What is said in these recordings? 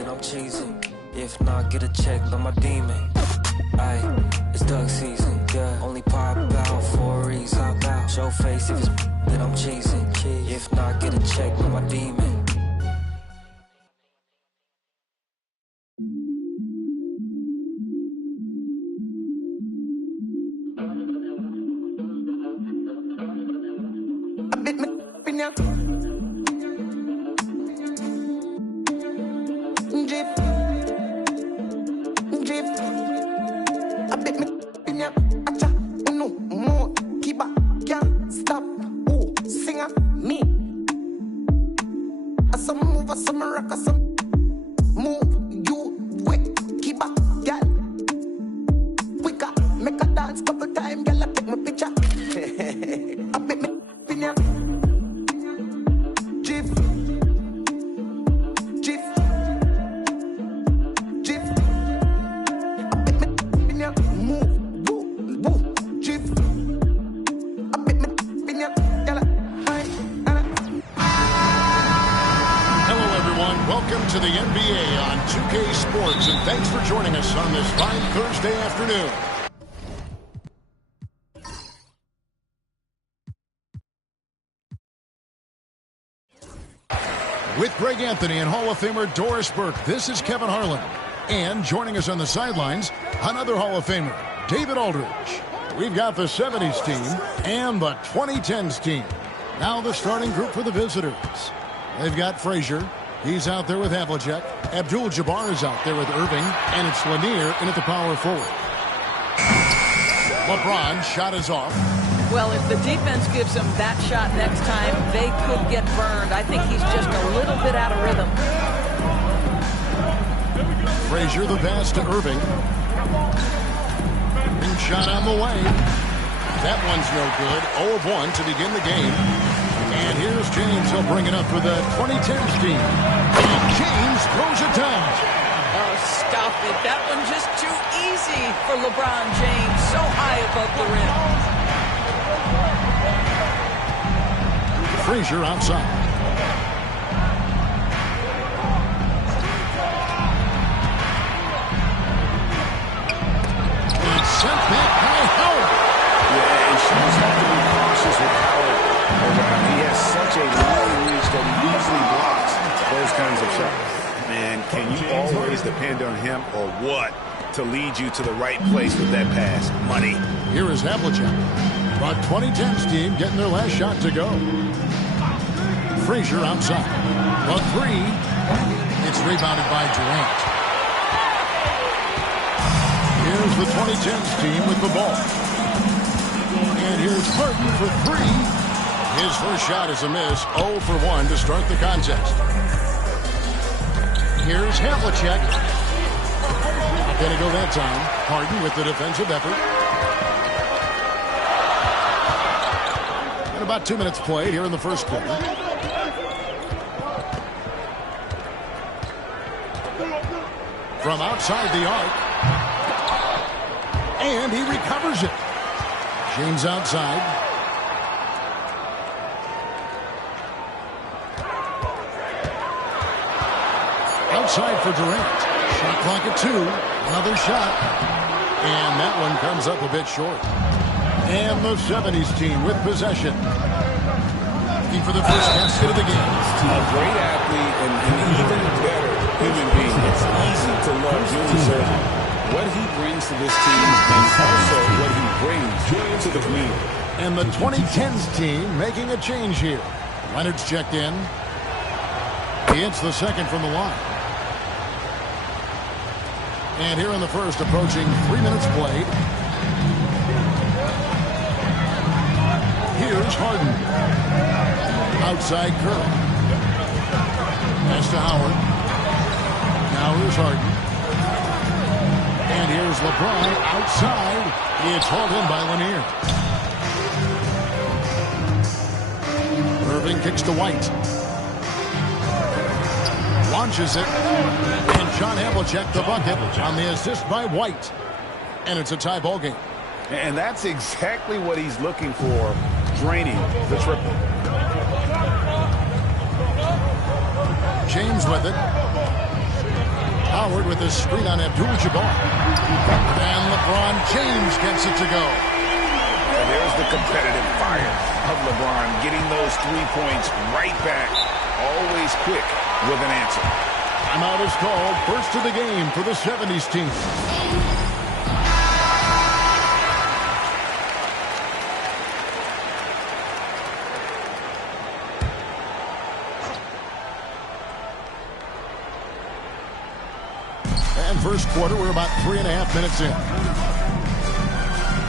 then I'm cheesing. If not, get a check, let my demon. Aye, it's duck season, yeah. Only pop out for a reason. Show face if it's then I'm cheesing. If not, get a check, let my demon. To the NBA on 2K Sports, and thanks for joining us on this fine Thursday afternoon. With Greg Anthony and Hall of Famer Doris Burke, this is Kevin Harlan. And joining us on the sidelines, another Hall of Famer, David Aldridge. We've got the 70s team and the 2010s team. Now the starting group for the visitors. They've got Frazier. He's out there with Havlicek. Abdul-Jabbar is out there with Irving. And it's Lanier in at the power forward. LeBron, shot is off. Well, if the defense gives him that shot next time, they could get burned. I think he's just a little bit out of rhythm. Frazier, the pass to Irving. Ring shot on the way. That one's no good. 0 of 1 to begin the game. And here's James. He'll bring it up for the 2010s team. And James throws it down. Oh, stop it. That one just too easy for LeBron James. So high above the rim. Frazier outside. And sent back by Howard. Yeah, and she just have to be cautious with Howard. He has such a long reach that he usually blocks those kinds of shots. Man, can you always depend on him or what to lead you to the right place with that pass? Money. Here is Havlicek. The 2010s team getting their last shot to go. Frazier outside. The three. It's rebounded by Durant. Here's the 2010s team with the ball. And here's Harden for three. His first shot is a miss. 0 for 1 to start the contest. Here's Havlicek. Not going to go that time. Harden with the defensive effort. And about 2 minutes played here in the first quarter. From outside the arc. And he recovers it. James outside. Outside for Durant. Shot clock at 2. Another shot. And that one comes up a bit short. And the 70s team with possession. Looking for the first basket of the game. A great athlete and an even better human being. It's easy to love Julius Erving. What he brings to this team and also what he brings to the community. And the 2010s team making a change here. Leonard's checked in. He hits the second from the line. And here in the first, approaching 3 minutes played. Here's Harden. Outside Curry. Pass to Howard. Now here's Harden. And here's LeBron outside. It's hauled in by Lanier. Irving kicks to White. Launches it. And John Havlicek the bucket on the assist by White. And it's a tie ball game. And that's exactly what he's looking for, draining the triple. James with it. Howard with a screen on Abdul-Jabbar. And LeBron James gets it to go. And there's the competitive fire of LeBron, getting those 3 points right back. Always quick with an answer. Timeout is called. First of the game for the 70s team. And first quarter, we're about 3.5 minutes in.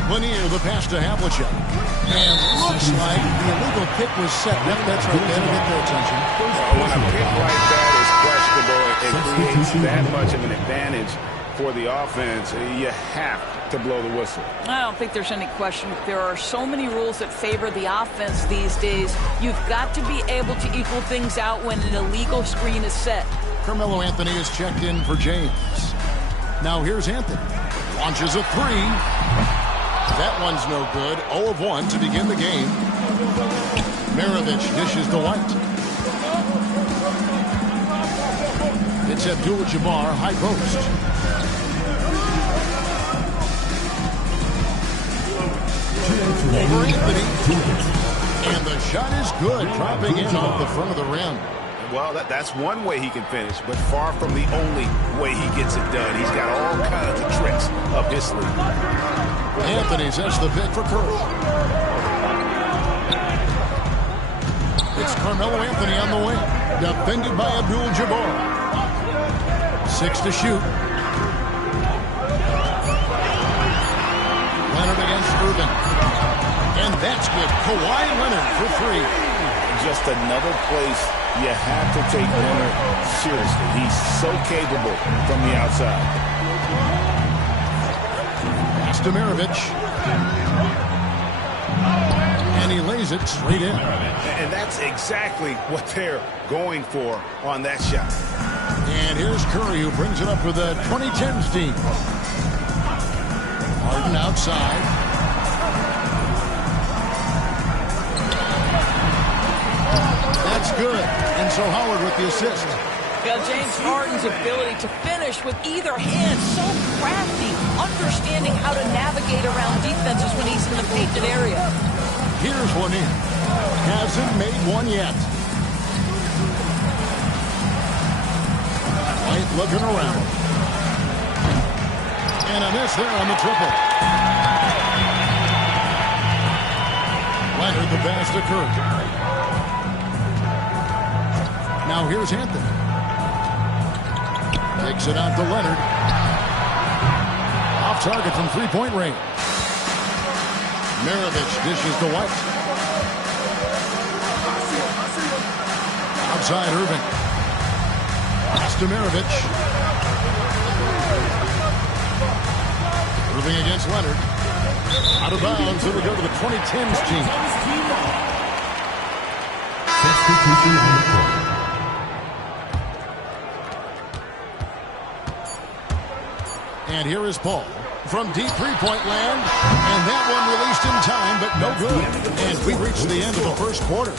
Lanier, the pass to Havlicek. And looks like the illegal pick was set. That's right there to get their attention. When a pick like that is questionable, it creates that much of an advantage for the offense. You have to blow the whistle. I don't think there's any question. There are so many rules that favor the offense these days. You've got to be able to equal things out when an illegal screen is set. Carmelo Anthony is checked in for James. Now here's Anthony. Launches a three. That one's no good. 0 of 1 to begin the game. Maravich dishes to White. It's Abdul-Jabbar, high post. Over Anthony. And the shot is good, dropping in off the front of the rim. Well, that's one way he can finish, but far from the only way he gets it done. He's got all kinds of tricks up his sleeve. Anthony sets the pick for Curry. It's Carmelo Anthony on the wing, defended by Abdul-Jabbar. 6 to shoot. Leonard against Irving. And that's good. Kawhi Leonard for 3. Just another place you have to take Leonard seriously. He's so capable from the outside. Pass to Maravich. And he lays it straight in. And that's exactly what they're going for on that shot. And here's Curry, who brings it up for the 2010s team. Harden outside. That's good. And so Howard with the assist. Yeah, James Harden's ability to finish with either hand, so crafty, understanding how to navigate around defenses when he's in the painted area. Here's one in. Hasn't made one yet. White looking around. And a miss there on the triple. Leonard the pass to Curry. Now here's Anthony. Takes it out to Leonard. Off target from three-point range. Maravich dishes to White. Outside Irving. Pass to Maravich. Irving against Leonard. Out of bounds, so we go to the 2010s team. Substitution on the court. And here is Paul from deep three-point land. And that one released in time, but no good. And we reached the end of the first quarter.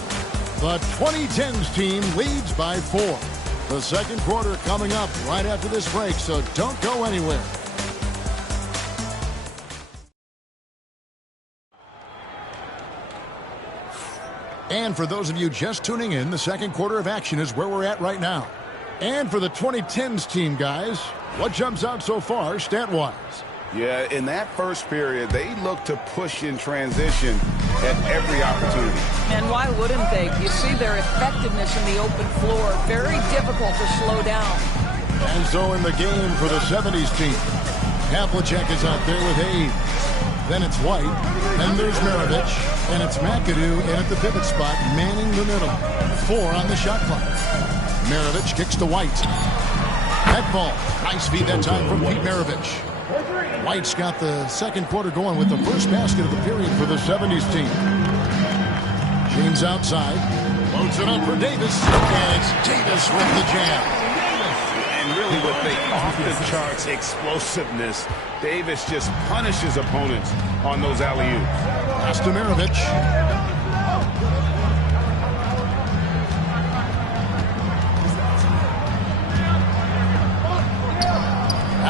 The 2010s team leads by 4. The second quarter coming up right after this break, so don't go anywhere. And for those of you just tuning in, the second quarter of action is where we're at right now. And for the 2010s team, guys, what jumps out so far stat-wise? Yeah, in that first period, they looked to push in transition at every opportunity. And why wouldn't they? You see their effectiveness in the open floor. Very difficult to slow down. And so in the game for the 70s team, Havlicek is out there with Hayes. Then it's White. Then there's Maravich. And it's McAdoo in at the pivot spot, manning the middle. 4 on the shot clock. Maravich kicks to White. That ball. Nice feed that time from Pete Maravich. White's got the second quarter going with the first basket of the period for the 70s team. James outside. Loads it up for Davis. And it's Davis with the jam. And really with the off-the-charts explosiveness, Davis just punishes opponents on those alley-oops. Pass to Maravich.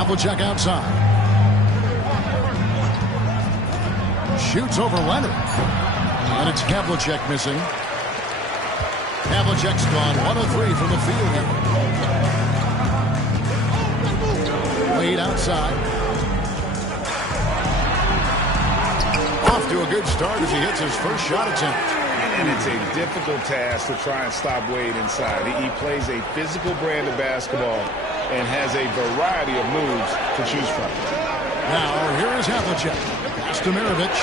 Havlicek outside. Shoots over Leonard. And it's Havlicek missing. Havlicek's gone 1 of 3 from the field here. Wade outside. Off to a good start as he hits his first shot attempt. And it's a difficult task to try and stop Wade inside. He plays a physical brand of basketball and has a variety of moves to choose from. Now, here is Havlicek. Pass to Maravich.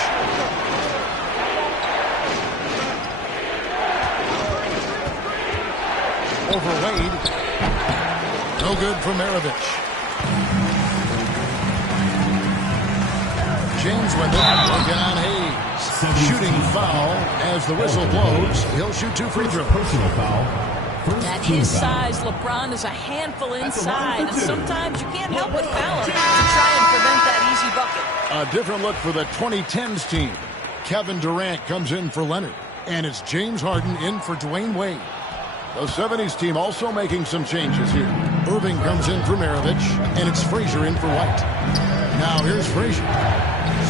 Over Wade. No good for Maravich. James with it. Working on Hayes. Shooting foul as the whistle blows. He'll shoot 2 free throws. Personal foul. At his size, LeBron is a handful inside, and sometimes you can't help but foul him to try and prevent that easy bucket. A different look for the 2010s team. Kevin Durant comes in for Leonard, and it's James Harden in for Dwayne Wade. The 70s team also making some changes here. Irving comes in for Maravich, and it's Frazier in for White. Now here's Frazier.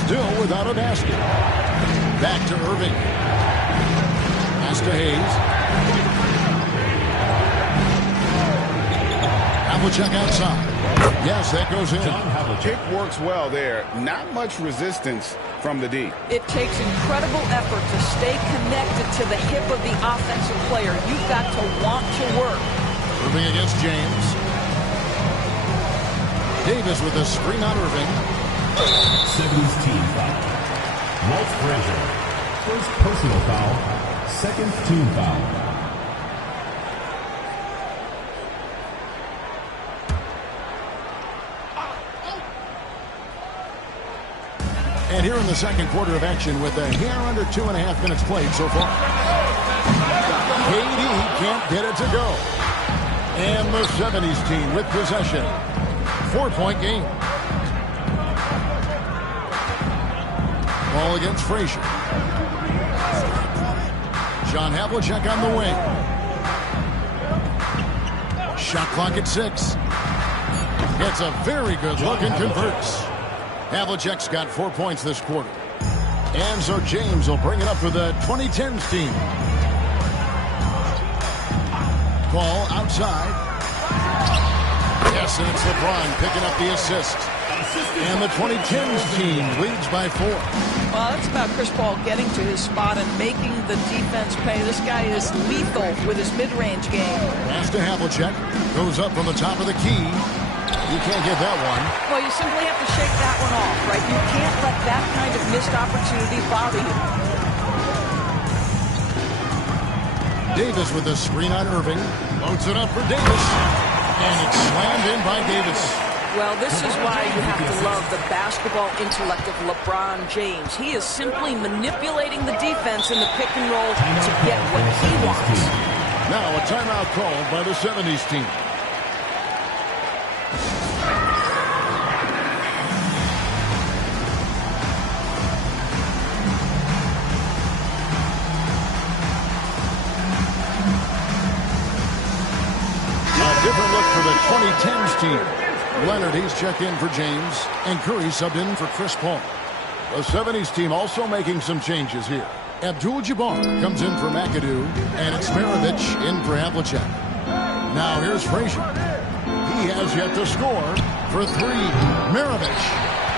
Still without a basket. Back to Irving. Pass to Hayes. Havlicek outside. Yes, that goes in. Kick works well there. Not much resistance from the D. It takes incredible effort to stay connected to the hip of the offensive player. You've got to want to work. Irving against James. Davis with a screen on Irving. 70s team foul. Walt Frazier. First personal foul. Second team foul. And here in the second quarter of action with a hair under 2.5 minutes played so far. KD can't get it to go. And the 70s team with possession. 4-point game. Ball against Frazier. John Havlicek on the wing. Shot clock at 6. Gets a very good look and converts. Havlicek's got 4 points this quarter. And so James will bring it up for the 2010s team. Ball outside. Yes, and it's LeBron picking up the assist. And the 2010s team leads by 4. Well, that's about Chris Paul getting to his spot and making the defense pay. This guy is lethal with his mid-range game. Pass to Havlicek. Goes up from the top of the key. You can't get that one. Well, you simply have to shake that one off, right? You can't let that kind of missed opportunity bother you. Davis with the screen on Irving. Loads it up for Davis. And it's slammed in by Davis. Well, this is why you have to love the basketball intellect of LeBron James. He is simply manipulating the defense in the pick and roll to get what he wants. Now a timeout called by the 70s team. Different look for the 2010s team. Leonard, he's checked in for James, and Curry subbed in for Chris Paul. The 70s team also making some changes here. Abdul-Jabbar comes in for McAdoo, and it's Maravich in for Havlicek. Now here's Frazier. He has yet to score for 3. Maravich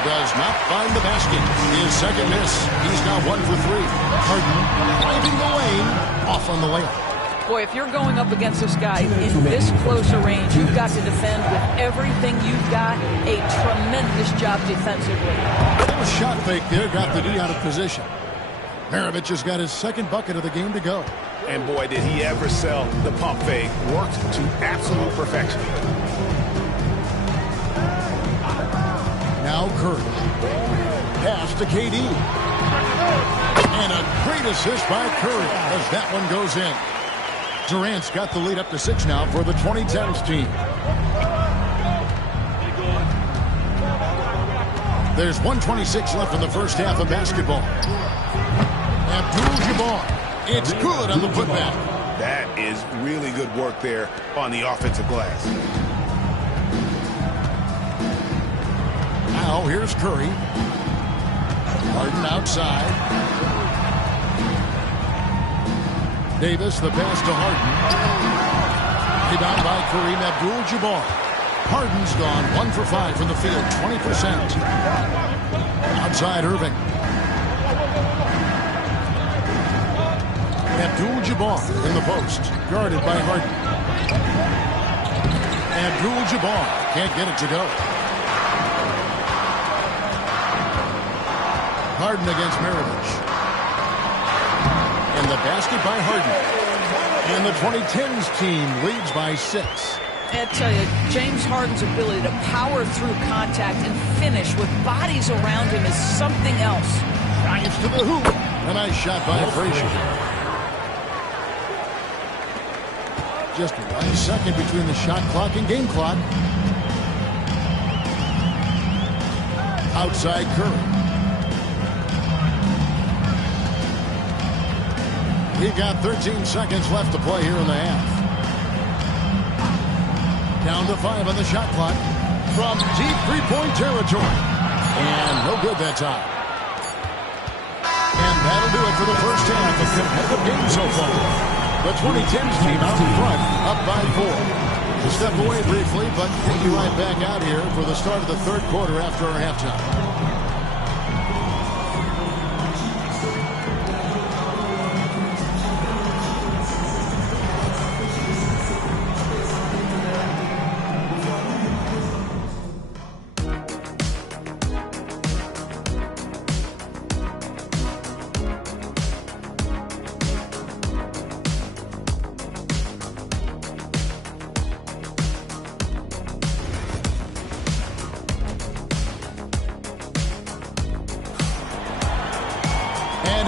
does not find the basket. His second miss. He's now 1 for 3. Harden driving the lane, off on the layup. Boy, if you're going up against this guy in this close a range, you've got to defend with everything you've got. A tremendous job defensively. A shot fake there got the D out of position. Maravich has got his second bucket of the game to go. And boy, did he ever sell the pump fake. Worked to absolute perfection. Now Curry. Pass to KD. And a great assist by Curry as that one goes in. Durant's got the lead up to 6 now for the 2010s team. There's 1:26 left in the first half of basketball. Abdul-Jabbar. It's good on the putback. That is really good work there on the offensive glass. Now here's Curry. Harden outside. Davis, the pass to Harden. Rebound by Kareem Abdul-Jabbar. Harden's gone 1 for 5 from the field, 20%. Outside Irving. Abdul-Jabbar in the post, guarded by Harden. Abdul-Jabbar can't get it to go. Harden against Mirovic. And the basket by Harden. And the 2010s team leads by 6. I tell you, James Harden's ability to power through contact and finish with bodies around him is something else. Drives to the hoop. A nice shot by Frazier. Just 1 second between the shot clock and game clock. Outside Curry. We've got 13 seconds left to play here in the half. Down to 5 on the shot clock from deep three-point territory. And no good that time. And that'll do it for the first half of competitive game so far. The 2010s team out in front, up by 4. We'll step away briefly, but we'll be right back out here for the start of the third quarter after our halftime.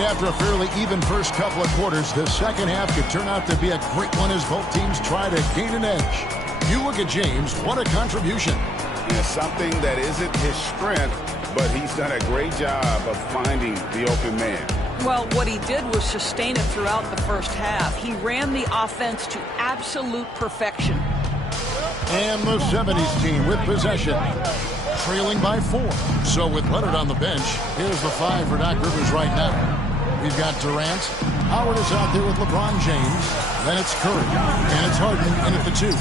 After a fairly even first couple of quarters, the second half could turn out to be a great one as both teams try to gain an edge. You look at James, what a contribution. Yeah, something that isn't his strength, but he's done a great job of finding the open man. Well, what he did was sustain it throughout the first half. He ran the offense to absolute perfection. And the 70s team with possession, trailing by 4. So with Leonard on the bench, here's the 5 for Doc Rivers right now. We've got Durant. Howard is out there with LeBron James. Then it's Curry. And it's Harden in at the 2.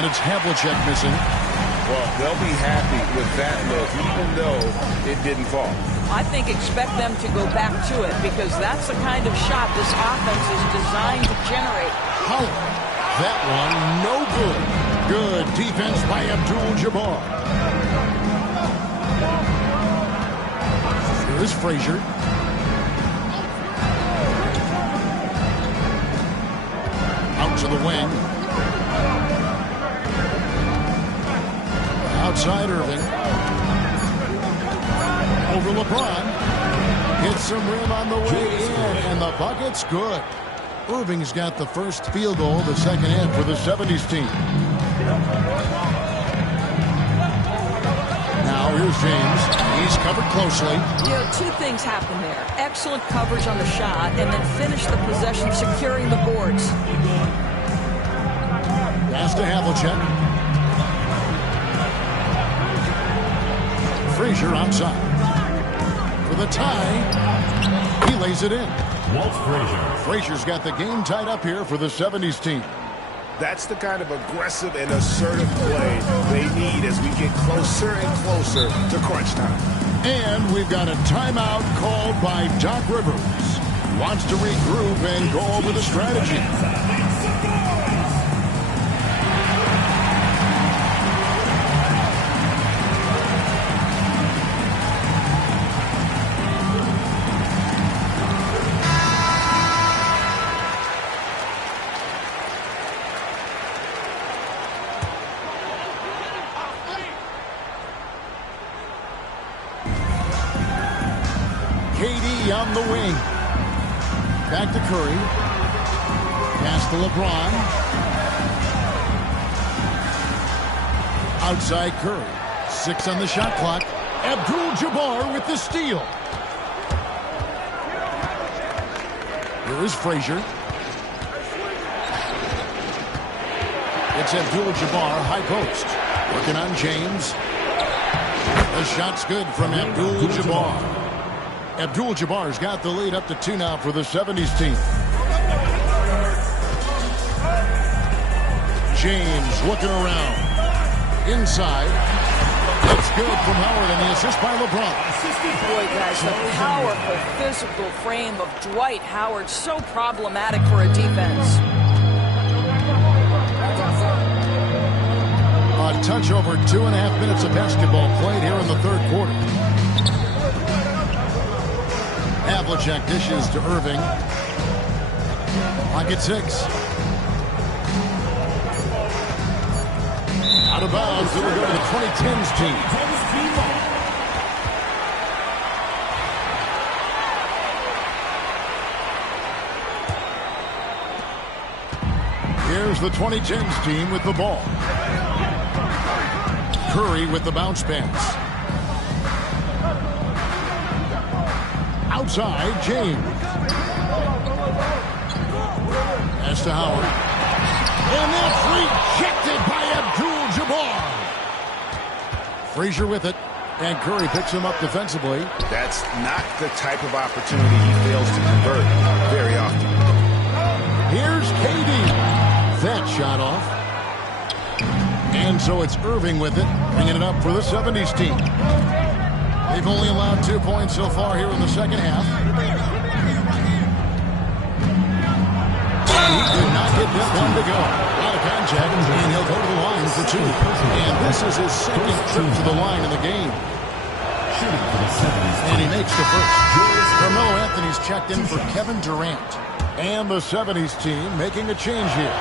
And it's Havlicek missing. Well, they'll be happy with that look, even though it didn't fall. I think expect them to go back to it because that's the kind of shot this offense is designed to generate. Howard. That one, no good. Good defense by Abdul-Jabbar. Here's Frazier. Out to the wing. Outside Irving. Over LeBron. Hits some rim on the way in, and the bucket's good. Irving's got the first field goal of the second half for the 70s team. Now here's James. He's covered closely. You know, 2 things happen there. Excellent coverage on the shot, and then finish the possession securing the boards. Pass to Havlicek. Frazier outside. For the tie, he lays it in. Walt Frazier. Frazier's got the game tied up here for the 70s team. That's the kind of aggressive and assertive play they need as we get closer and closer to crunch time. And we've got a timeout called by Doc Rivers. Wants to regroup and go over the strategy. KD on the wing. Back to Curry. Pass to LeBron. Outside Curry. 6 on the shot clock. Abdul-Jabbar with the steal. Here is Frazier. It's Abdul-Jabbar, high post. Working on James. The shot's good from Abdul-Jabbar. Abdul-Jabbar's got the lead up to 2 now for the 70s team. James looking around. Inside. It's good from Howard, and the assist by LeBron. Boy, guys, the powerful physical frame of Dwight Howard, so problematic for a defense. A touch over 2.5 minutes of basketball played here in the third quarter. Havlicek dishes to Irving. Pocket 6. Out of bounds. It'll go to the 2010s team. Here's the 2010s team with the ball. Curry with the bounce pass. Outside, James. Pass to Howard. And that's rejected by Abdul-Jabbar. Frazier with it. And Curry picks him up defensively. That's not the type of opportunity he fails to convert very often. Here's KD. That shot off. And so it's Irving with it, bringing it up for the 70s team. They've only allowed 2 points so far here in the second half. And he did not get this one to go. Out of contact, and he'll go to the line for 2. And this is his second trip to the line in the game. And he makes the first. Carmelo Anthony's checked in for Kevin Durant. And the 70s team making a change here.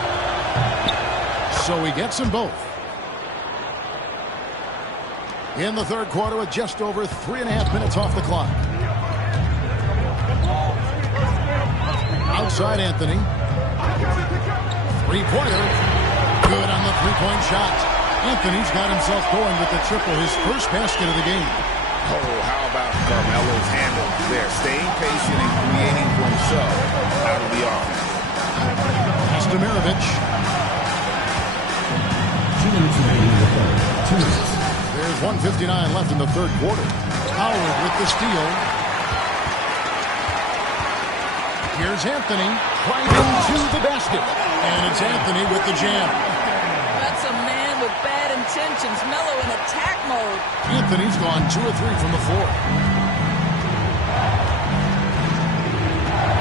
So he gets them both. In the third quarter with just over 3.5 minutes off the clock. Outside Anthony. Three-pointer. Good on the three-point shot. Anthony's got himself going with the triple, his first basket of the game. Oh, how about Carmelo's handle there? Staying patient and creating for himself out of the offense. Pass to Maravich. 2 minutes remaining in the third. 2 minutes. There's 1:59 left in the third quarter. Howard with the steal. Here's Anthony driving to the basket. And it's Anthony with the jam. That's a man with bad intentions. Melo in attack mode. Anthony's gone 2 of 3 from the floor.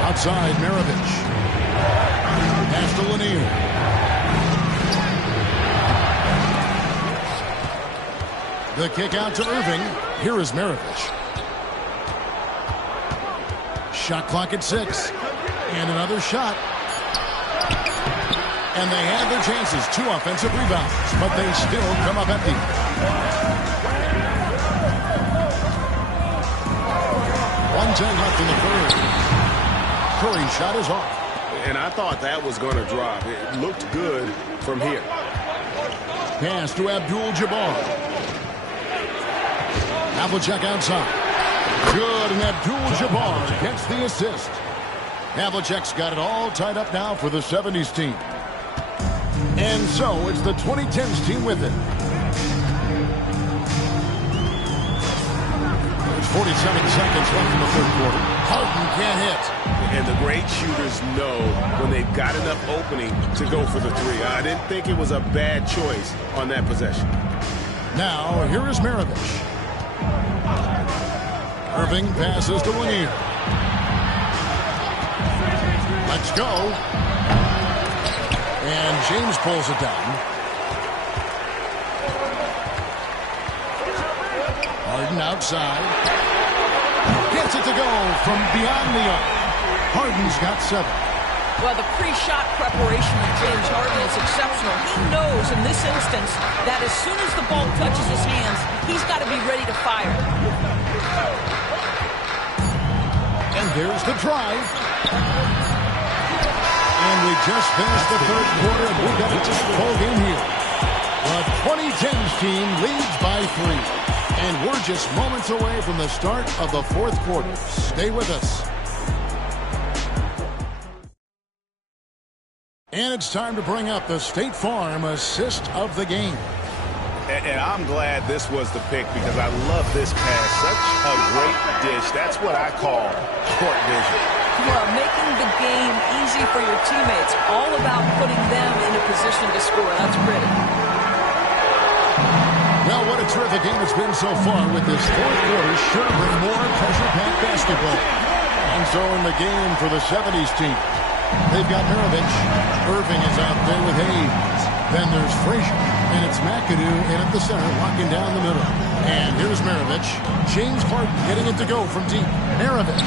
Outside, Maravich. Pass to Lanier. The kick out to Irving. Here is Maravich. Shot clock at 6. And another shot. And they have their chances. 2 offensive rebounds. But they still come up empty. 1:10 left in the third. Curry's shot is off. And I thought that was going to drop. It looked good from here. Pass to Abdul-Jabbar. Havlicek outside. Good, and Abdul-Jabbar gets the assist. Havlicek's got it all tied up now for the 70s team. And so it's the 2010s team with it. There's 47 seconds left in the third quarter. Harden can't hit. And the great shooters know when they've got enough opening to go for the 3. I didn't think it was a bad choice on that possession. Now, here is Maravich. Irving passes to Lanier. Let's go. And James pulls it down. Harden outside. Gets it to go from beyond the arc. Harden's got 7. Well, the pre-shot preparation of James Harden is exceptional. He knows in this instance that as soon as the ball touches his hands, he's got to be ready to fire. And there's the drive. And we just finished the third quarter, and we've got a full game here. The 2010s team leads by 3. And we're just moments away from the start of the fourth quarter. Stay with us. And it's time to bring up the State Farm assist of the game. And I'm glad this was the pick because I love this pass. Such a great dish. That's what I call court vision. Well, making the game easy for your teammates. All about putting them in a position to score. That's pretty. Well, what a terrific game it's been so far with this fourth quarter. Sure to bring more pressure-packed basketball. And so in the game for the 70s team, they've got Maravich. Irving is out there with Hayes. Then there's Frazier. And it's McAdoo in at the center, locking down the middle. And here's Maravich. James Harden getting it to go from deep. Maravich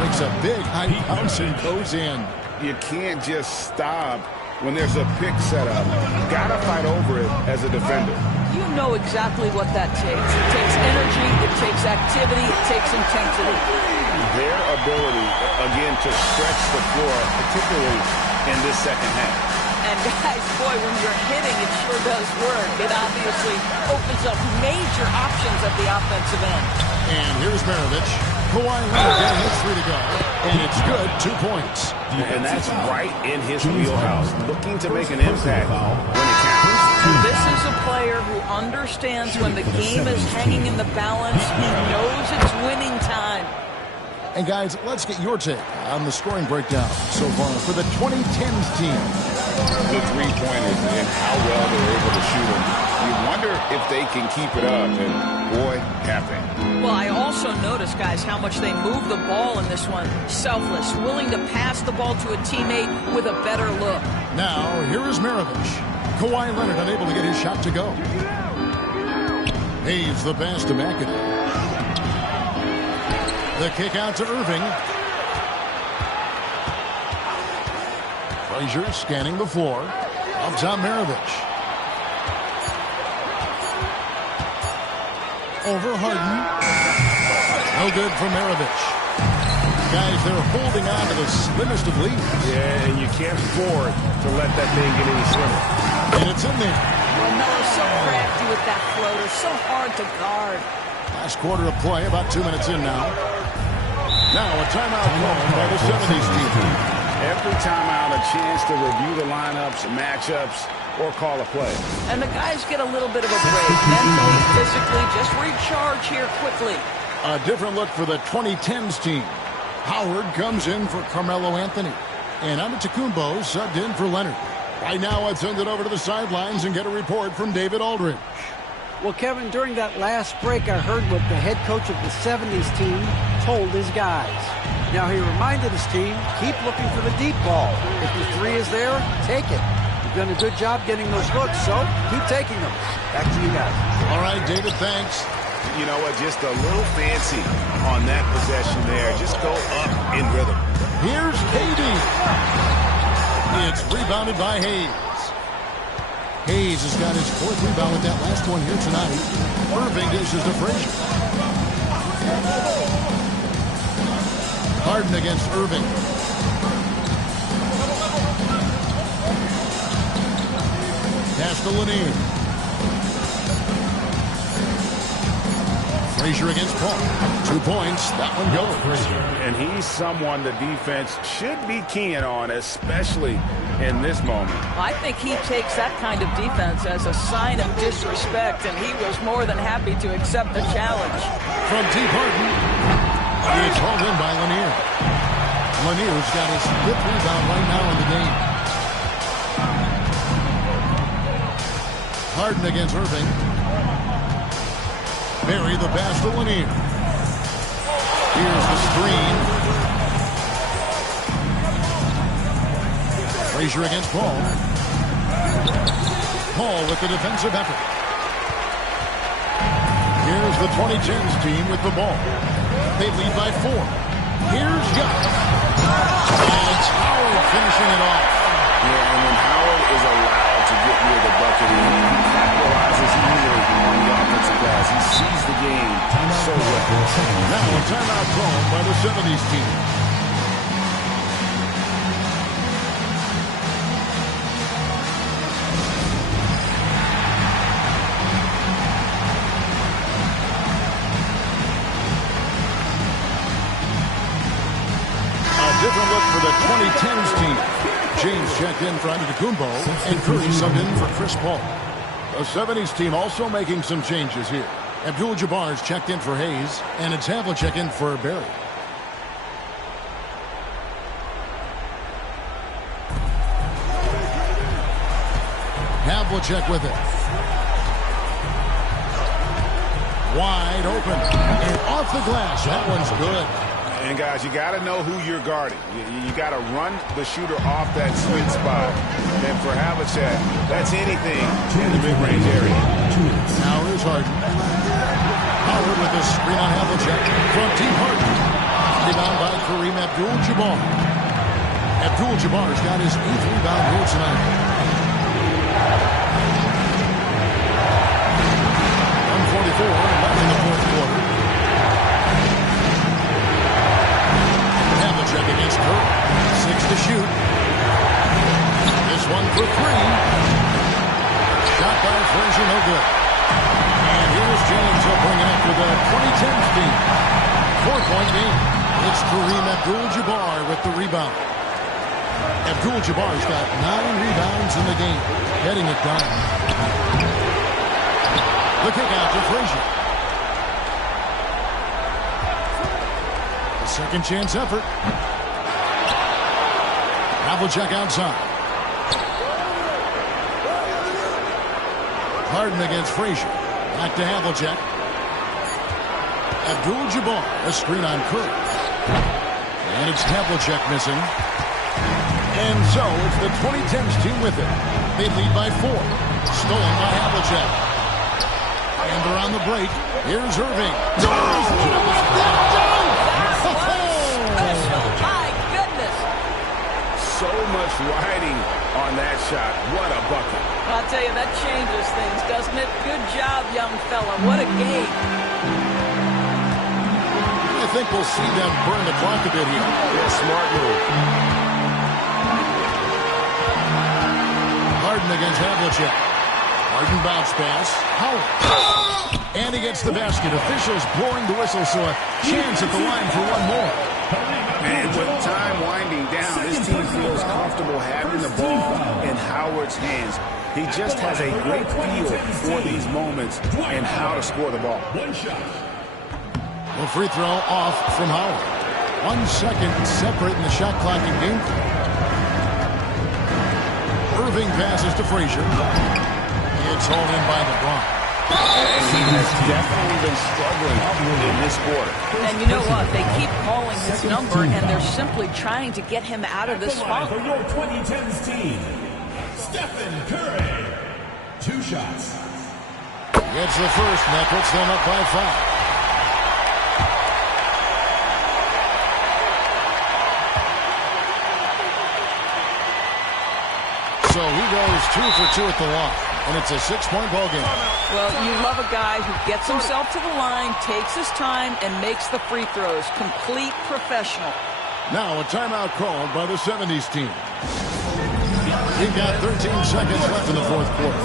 makes a big high bounce and goes in. You can't just stop when there's a pick set up. Got to fight over it as a defender. You know exactly what that takes. It takes energy, it takes activity, it takes intensity. Their ability, again, to stretch the floor, particularly in this second half. And guys, boy, when you're hitting, it sure does work. It obviously opens up major options at the offensive end. And here's Maravich. Kawhi Leonard getting his three to go. And it's good, 2 points. And that's right in his wheelhouse. Looking to make an impact when it counts. This is a player who understands when the game is hanging in the balance. He knows it's winning time. And guys, let's get your take on the scoring breakdown so far for the 2010s team. The three-pointers and how well they're able to shoot them. You wonder if they can keep it up, and boy, have they. Well, I also noticed, guys, how much they move the ball in this one. Selfless, willing to pass the ball to a teammate with a better look. Now, here is Maravich. Kawhi Leonard unable to get his shot to go. Hayes the pass to McAdoo. The kick out to Irving. Frazier scanning the floor. Up top, Maravich. Over Harden. No good for Maravich. Guys, they're holding on to the slimmest of leads. Yeah, and you can't afford to let that thing get any slimmer. And it's in there. Well, Miller's so crafty with that floater, so hard to guard. Last quarter of play, about 2 minutes in now. Now a timeout called by the 70s team. Every timeout, a chance to review the lineups, matchups, or call a play. And the guys get a little bit of a break. Mentally, physically, just recharge here quickly. A different look for the 2010s team. Howard comes in for Carmelo Anthony. And Antetokounmpo subbed in for Leonard. Right now, let's send it over to the sidelines and get a report from David Aldridge. Well, Kevin, during that last break, I heard what the head coach of the 70s team told his guys. Now, he reminded his team, keep looking for the deep ball. If the three is there, take it. You've done a good job getting those looks, so keep taking them. Back to you guys. All right, David, thanks. You know what, just a little fancy on that possession there. Just go up in rhythm. Here's KD. It's rebounded by Hayes. Hayes has got his fourth rebound with that last one here tonight. Irving dishes to Frazier. Harden against Irving. Pass to Lanier. Frazier against Paul. 2 points. That one goes. And he's someone the defense should be keying on, especially in this moment. I think he takes that kind of defense as a sign of disrespect, and he was more than happy to accept the challenge. From deep Harden. It's hauled in by Lanier. Lanier's got his fifth rebound right now in the game. Harden against Irving. Barry the pass to Lanier. Here's the screen. Frazier against Paul. Paul with the defensive effort. Here's the 2010s team with the ball. They lead by 4. Here's Young. And it's Howard finishing it off. Yeah, and when Howard is allowed to get near the bucket, he capitalizes easily on the offensive glass. He sees the game so well. Now a timeout called by the 70s team. Different look for the 2010s team. James checked in for Antetokounmpo, and Curry subbed in for Chris Paul. The 70s team also making some changes here. Abdul-Jabbar's checked in for Hayes, and it's Havlicek in for Berry. Havlicek with it. Wide open. And off the glass. That one's good. And, guys, you got to know who you're guarding. You got to run the shooter off that sweet spot. And for Havlicek, that's anything in the mid-range area. Now here's Harden. Howard with the screen on Havlicek. From Team Harden. Rebound by Kareem Abdul-Jabbar. Abdul-Jabbar's got his 8th rebound here tonight. 1:44 left in the fourth quarter. Havlicek against Curry. 6 to shoot. This one for 3. Shot by Frazier, no good. And here's James. He'll bring it up to the 2010 team. 4-point game. It's Kareem Abdul-Jabbar with the rebound. Abdul-Jabbar's got 9 rebounds in the game. Getting it done. The kick out to Frazier. The second chance effort. Havlicek outside. Harden against Frazier. Back to Havlicek. Abdul-Jabbar, a screen on Curry. And it's Havlicek missing. And so it's the 2010s team with it. They lead by 4. Stolen by Havlicek. And they're on the break. Here's Irving. My goodness. So much riding on that shot. What a bucket. I'll tell you, that changes things, doesn't it? Good job, young fella. What a game. I think we'll see them burn the clock a bit here. Yeah, smart move. Harden against Havlicek. Harden bounce pass. Howard. And he gets the basket. Officials blowing the whistle, so a chance at the line for one more. And with time winding down, this team feels comfortable having the ball in Howard's hands. He just has a great feel for these moments and how to score the ball. The free throw off from Howard. 1 second separating the shot clock and game clock. Irving passes to Frazier. It's hauled in by LeBron. And he has definitely been struggling in this quarter. And you know what? They keep calling his number, and they're simply trying to get him out of this funk. For your 2010s team, Stephen Curry. 2 shots. Gets the first, and that puts them up by 5. So he goes 2 for 2 at the line, and it's a 6-point ball game. Well, you love a guy who gets himself to the line, takes his time, and makes the free throws. Complete professional. Now a timeout called by the 70s team. They've got 13 seconds left in the fourth quarter.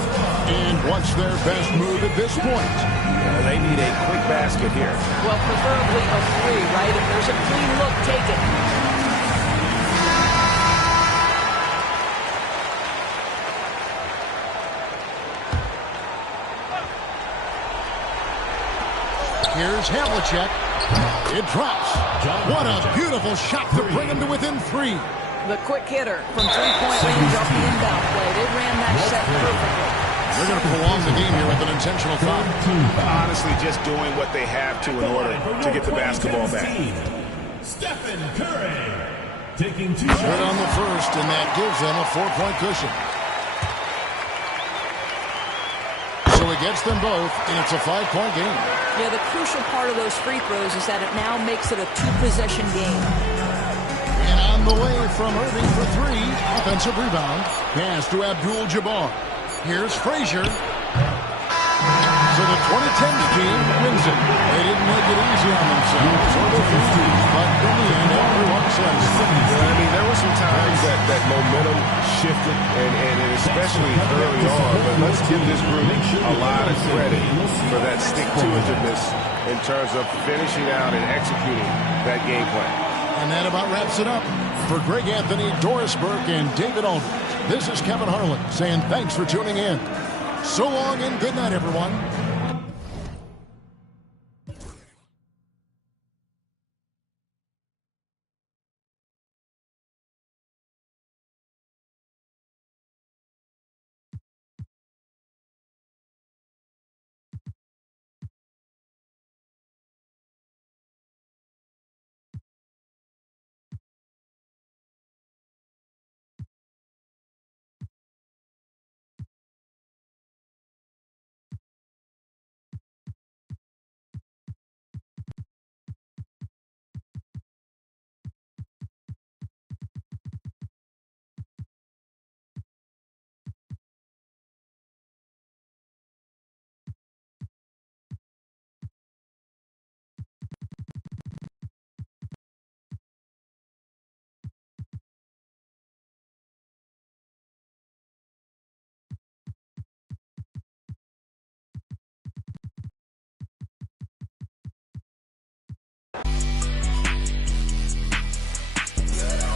And what's their best move at this point? They need a quick basket here. Well, preferably a 3, right? If there's a clean look, take it. Here's Havlicek. It drops. What a beautiful shot to bring him to within 3. The quick hitter from 3-point range off the inbound play. They ran that set perfectly. They're going to prolong the game here with an intentional foul. Honestly, just doing what they have to in order to get the basketball back. Stephen Curry. Taking 2 Good shots. on the first, and that gives them a 4-point cushion. So it gets them both, and it's a 5-point game. Yeah, the crucial part of those free throws is that it now makes it a 2-possession game. And on the way from Irving for 3, offensive rebound. Pass to Abdul-Jabbar. Here's Frazier. So the 2010s team wins it. They didn't make it easy on themselves or their team, but in the end, everyone says. I mean, there were some times that momentum shifted, and especially early on. But let's give this group a lot of credit for that stick-to-itiveness in terms of finishing out and executing that game plan. And that about wraps it up. For Greg Anthony, Doris Burke, and David Aldridge, this is Kevin Harlan saying thanks for tuning in. So long and good night, everyone.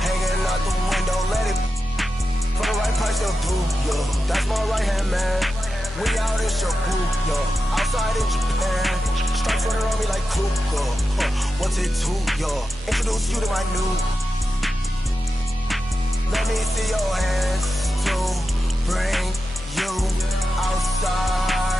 Hanging out the window, let it for the right price, they'll do, yo. That's my right hand man. We out in Shabu, yo. Outside in Japan, stripes running around me like Kuko. What's it to, yo? Introduce you to my new. Let me see your hands to bring you outside.